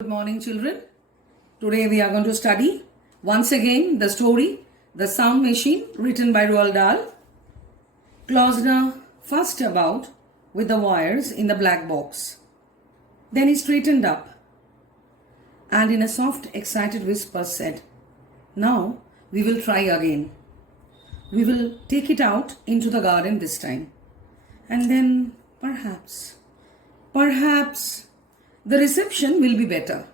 Good morning, children. Today we are going to study once again the story The Sound Machine, written by Roald Dahl. Klausner fussed about with the wires in the black box. Then he straightened up and in a soft, excited whisper said, "Now we will try again. We will take it out into the garden this time. And then perhaps the reception will be better."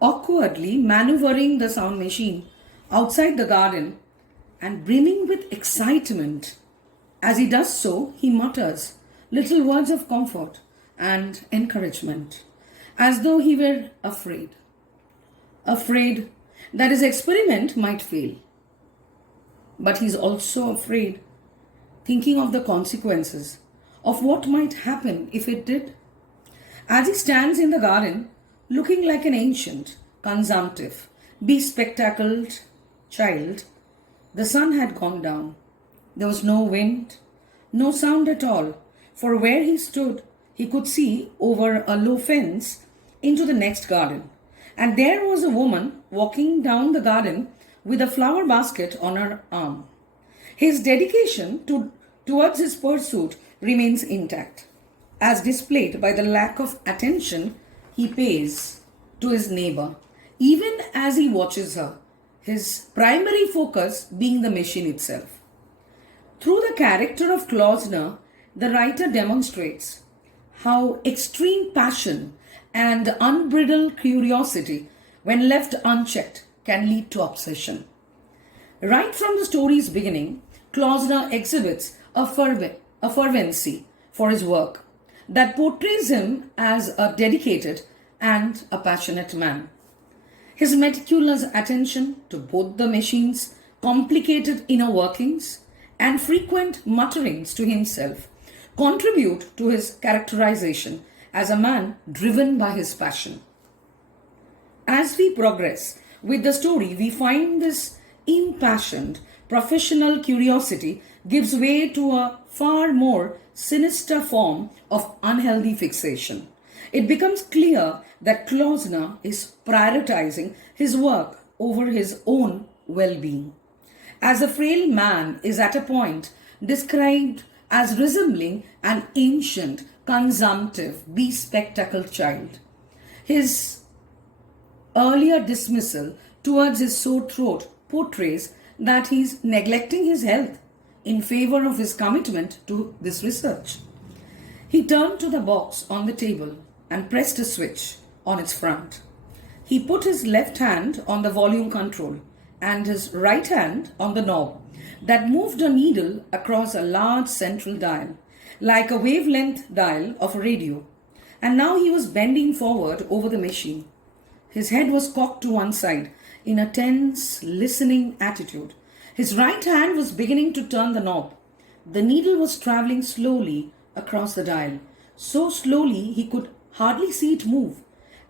Awkwardly maneuvering the sound machine outside the garden and brimming with excitement, as he does so, he mutters little words of comfort and encouragement, as though he were afraid that his experiment might fail. But he is also afraid, thinking of the consequences of what might happen if it did. As he stands in the garden, looking like an ancient, consumptive, bespectacled child, the sun had gone down. There was no wind, no sound at all, for where he stood, he could see over a low fence into the next garden. And there was a woman walking down the garden with a flower basket on her arm. His dedication towards his pursuit remains intact, as displayed by the lack of attention he pays to his neighbor, even as he watches her, his primary focus being the machine itself. Through the character of Klausner, the writer demonstrates how extreme passion and unbridled curiosity, when left unchecked, can lead to obsession. Right from the story's beginning, Klausner exhibits a fervency for his work that portrays him as a dedicated and a passionate man. His meticulous attention to both the machine's complicated inner workings and frequent mutterings to himself contribute to his characterization as a man driven by his passion. As we progress with the story, we find this impassioned professional curiosity gives way to a far more sinister form of unhealthy fixation. It becomes clear that Klausner is prioritizing his work over his own well-being. As a frail man is at a point described as resembling an ancient, consumptive, bespectacled child. His earlier dismissal towards his sore throat portrays that he is neglecting his health in favor of his commitment to this research. He turned to the box on the table and pressed a switch on its front. He put his left hand on the volume control and his right hand on the knob that moved a needle across a large central dial, like a wavelength dial of a radio. And now he was bending forward over the machine. His head was cocked to one side in a tense, listening attitude. His right hand was beginning to turn the knob. The needle was traveling slowly across the dial, so slowly he could hardly see it move,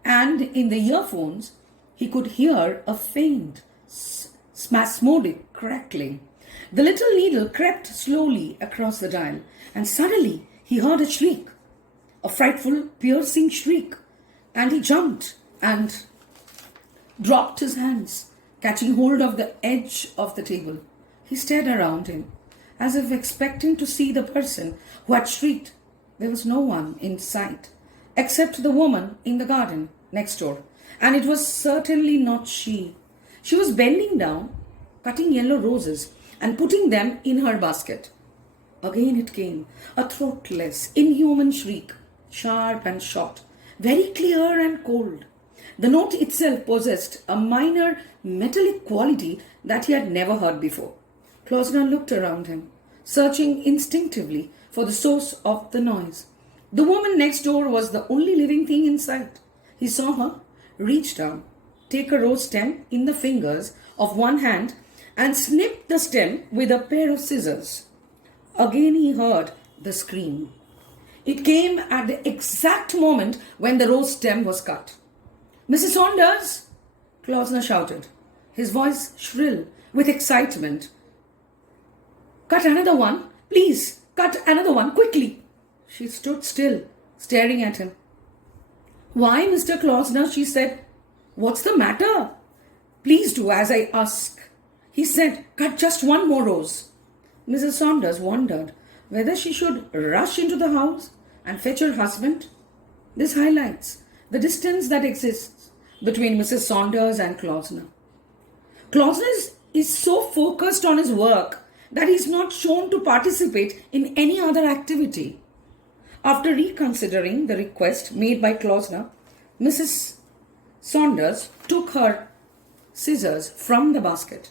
and in the earphones he could hear a faint, spasmodic crackling. The little needle crept slowly across the dial, and suddenly he heard a shriek, a frightful, piercing shriek, and he jumped and dropped his hands, catching hold of the edge of the table. He stared around him, as if expecting to see the person who had shrieked. There was no one in sight, except the woman in the garden next door, and it was certainly not she. She was bending down, cutting yellow roses and putting them in her basket. Again it came, a throatless, inhuman shriek, sharp and short, very clear and cold. The note itself possessed a minor metallic quality that he had never heard before. Klausner looked around him, searching instinctively for the source of the noise. The woman next door was the only living thing in sight. He saw her reach down, take a rose stem in the fingers of one hand and snip the stem with a pair of scissors. Again he heard the scream. It came at the exact moment when the rose stem was cut. "Mrs. Saunders!" Klausner shouted, his voice shrill with excitement. "Cut another one, please, cut another one, quickly." She stood still, staring at him. Why, Mr. Klausner, she said. What's the matter? Please do as I ask. He said, cut just one more rose. Mrs. Saunders wondered whether she should rush into the house and fetch her husband. This highlights the distance that exists between Mrs. Saunders and Klausner. Klausner is so focused on his work that he is not shown to participate in any other activity. After reconsidering the request made by Klausner, Mrs. Saunders took her scissors from the basket,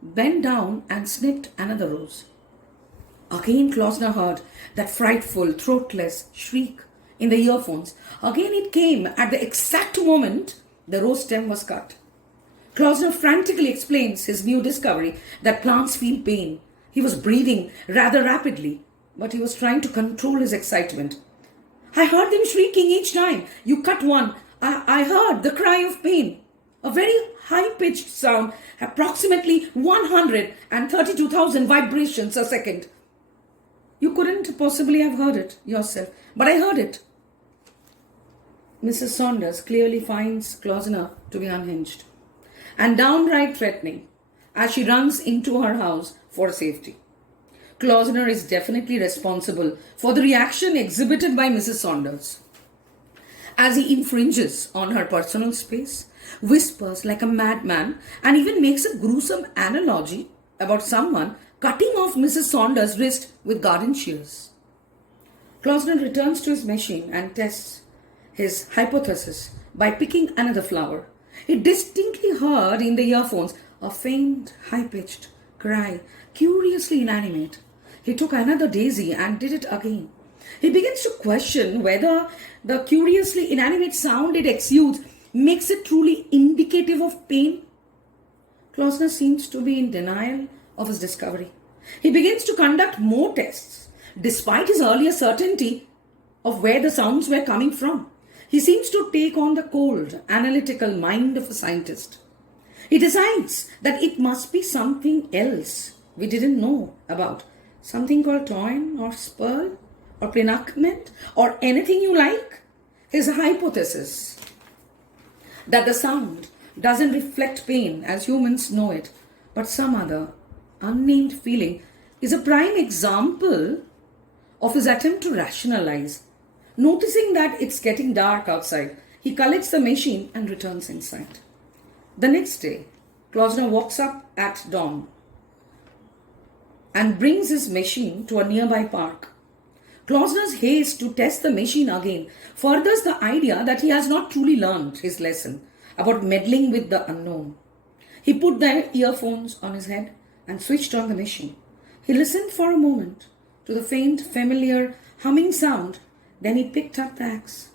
bent down and snipped another rose. Again Klausner heard that frightful, throatless shriek in the earphones. Again it came at the exact moment the rose stem was cut. Klausner frantically explains his new discovery that plants feel pain. He was breathing rather rapidly, but he was trying to control his excitement. I heard them shrieking each time you cut one. I heard the cry of pain. A very high-pitched sound, approximately 132,000 vibrations a second. You couldn't possibly have heard it yourself, but I heard it. Mrs. Saunders clearly finds Klausner to be unhinged and downright threatening as she runs into her house for safety. Klausner is definitely responsible for the reaction exhibited by Mrs. Saunders, as he infringes on her personal space, whispers like a madman, and even makes a gruesome analogy about someone cutting off Mrs. Saunders' wrist with garden shears. Klausner returns to his machine and tests his hypothesis by picking another flower. He distinctly heard in the earphones a faint, high-pitched cry, curiously inanimate. He took another daisy and did it again. He begins to question whether the curiously inanimate sound it exudes makes it truly indicative of pain. Klausner seems to be in denial of his discovery. He begins to conduct more tests, despite his earlier certainty of where the sounds were coming from. He seems to take on the cold, analytical mind of a scientist. He decides that it must be something else we didn't know about. Something called toin or spur or prenacment or anything you like. His hypothesis that the sound doesn't reflect pain as humans know it, but some other unnamed feeling is a prime example of his attempt to rationalize. Noticing that it's getting dark outside, he collects the machine and returns inside. The next day, Klausner walks up at dawn and brings his machine to a nearby park. Klausner's haste to test the machine again furthers the idea that he has not truly learned his lesson about meddling with the unknown. He put the earphones on his head and switched on the machine. He listened for a moment to the faint, familiar humming sound. Then he picked up the axe,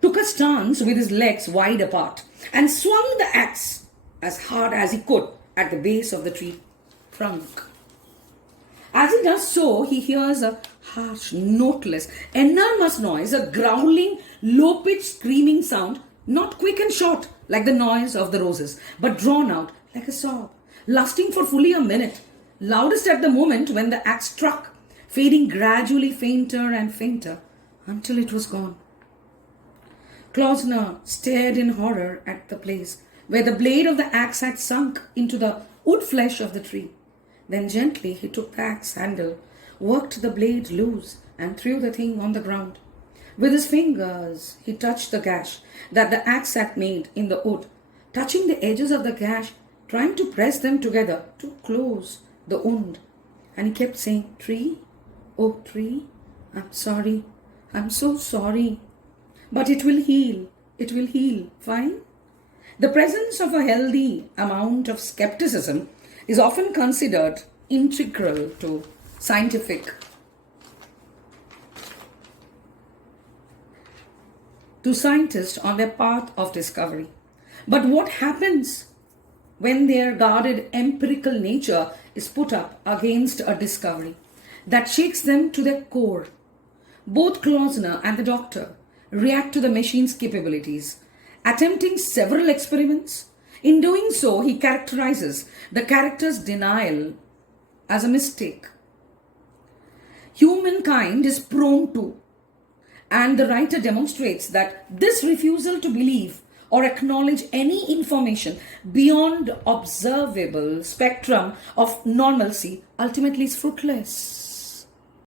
took a stance with his legs wide apart, and swung the axe as hard as he could at the base of the tree trunk. As he does so, he hears a harsh, noteless, enormous noise, a growling, low-pitched screaming sound, not quick and short like the noise of the roses, but drawn out like a sob, lasting for fully a minute, loudest at the moment when the axe struck, fading gradually fainter and fainter until it was gone. Klausner stared in horror at the place where the blade of the axe had sunk into the wood flesh of the tree. Then gently he took the axe handle, worked the blade loose, and threw the thing on the ground. With his fingers he touched the gash that the axe had made in the wood, touching the edges of the gash, trying to press them together to close the wound. And he kept saying, "Tree, oh tree, I'm sorry. I'm so sorry. But it will heal, fine?" The presence of a healthy amount of skepticism is often considered integral to scientists on their path of discovery. But what happens when their guarded empirical nature is put up against a discovery that shakes them to their core? Both Klausner and the doctor react to the machine's capabilities, attempting several experiments. In doing so, he characterizes the character's denial as a mistake humankind is prone to, And the writer demonstrates that this refusal to believe or acknowledge any information beyond observable spectrum of normalcy ultimately is fruitless.